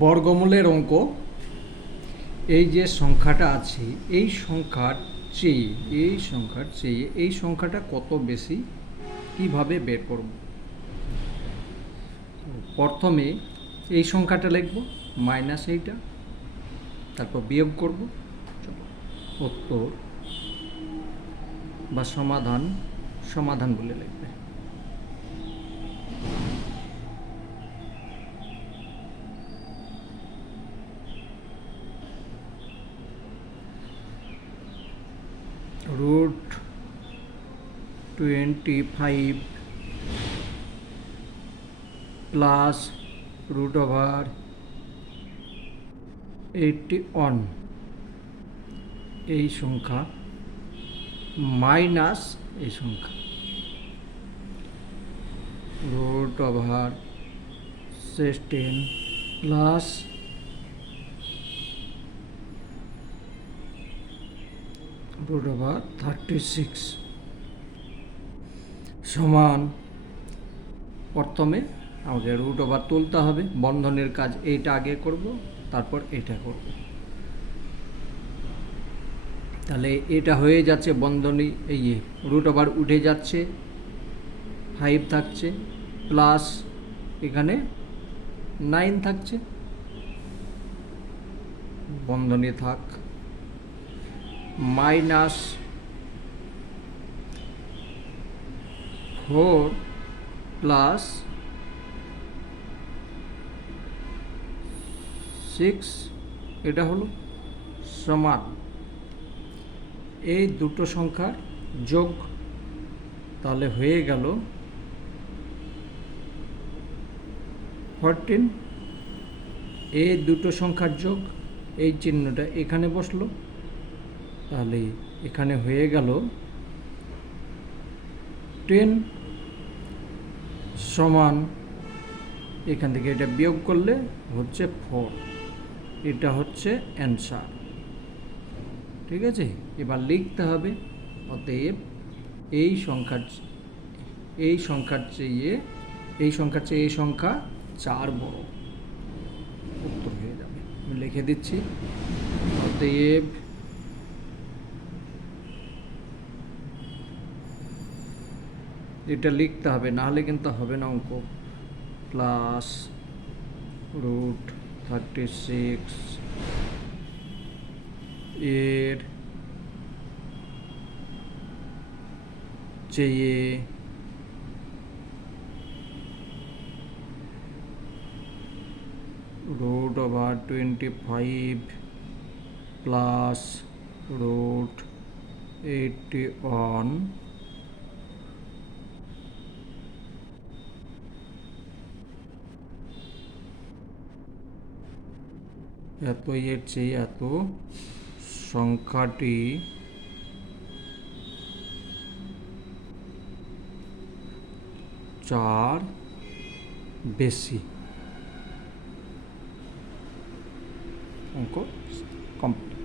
বর্গমূলের অঙ্ক। এই যে সংখ্যাটা আছে, এই সংখ্যার চেয়ে, এই সংখ্যার চেয়ে, এই সংখ্যাটা কত বেশি? কীভাবে বের করব? প্রথমে এই সংখ্যাটা লিখব, মাইনাস এইটা, তারপর বিয়োগ করব। উত্তর বা সমাধান সমাধান বলে লিখবে। Root 25 plus root over 81 এই সংখ্যা মাইনাস এই সংখ্যা। Root over sixteen plus root over thirty six সমান প্রথমে আমাকে রুট ওভার তুলতে হবে। বন্ধনের কাজ এইটা আগে করব, তারপর এটা করব। তাহলে এটা হয়ে যাচ্ছে বন্ধনী, এই রুট ওভার উঠে যাচ্ছে ফাইভ থাকছে প্লাস এখানে নাইন থাকছে। বন্ধনী থাক। মাইনাস ফোর প্লাস সিক্স, এটা হলো সমান। এই দুটো সংখ্যার যোগ তাহলে হয়ে গেল ফরটিন এই দুটো সংখ্যার যোগ, এই চিহ্নটা এখানে বসল। তাহলে এখানে হয়ে গেল টেন সমান, এখান থেকে এটা বিয়োগ করলে হচ্ছে ফোর এটা হচ্ছে অ্যান্সার ঠিক আছে? এবার লিখতে হবে, অতএব এই সংখ্যার এই সংখ্যার চেয়ে, এই সংখ্যার চেয়ে এই সংখ্যা চার বড়। উত্তর হয়ে যাবে। আমি লিখে দিচ্ছি। অতএব এটা লিখতে হবে, নাহলে কিন্তু হবে না অঙ্ক। প্লাস রুট থার্টি সিক্স এর চেয়ে root over 25 plus root 81 এত এর চেয়ে এত সংখ্যাটি চার বেশি। অঙ্ক কমপ্লিট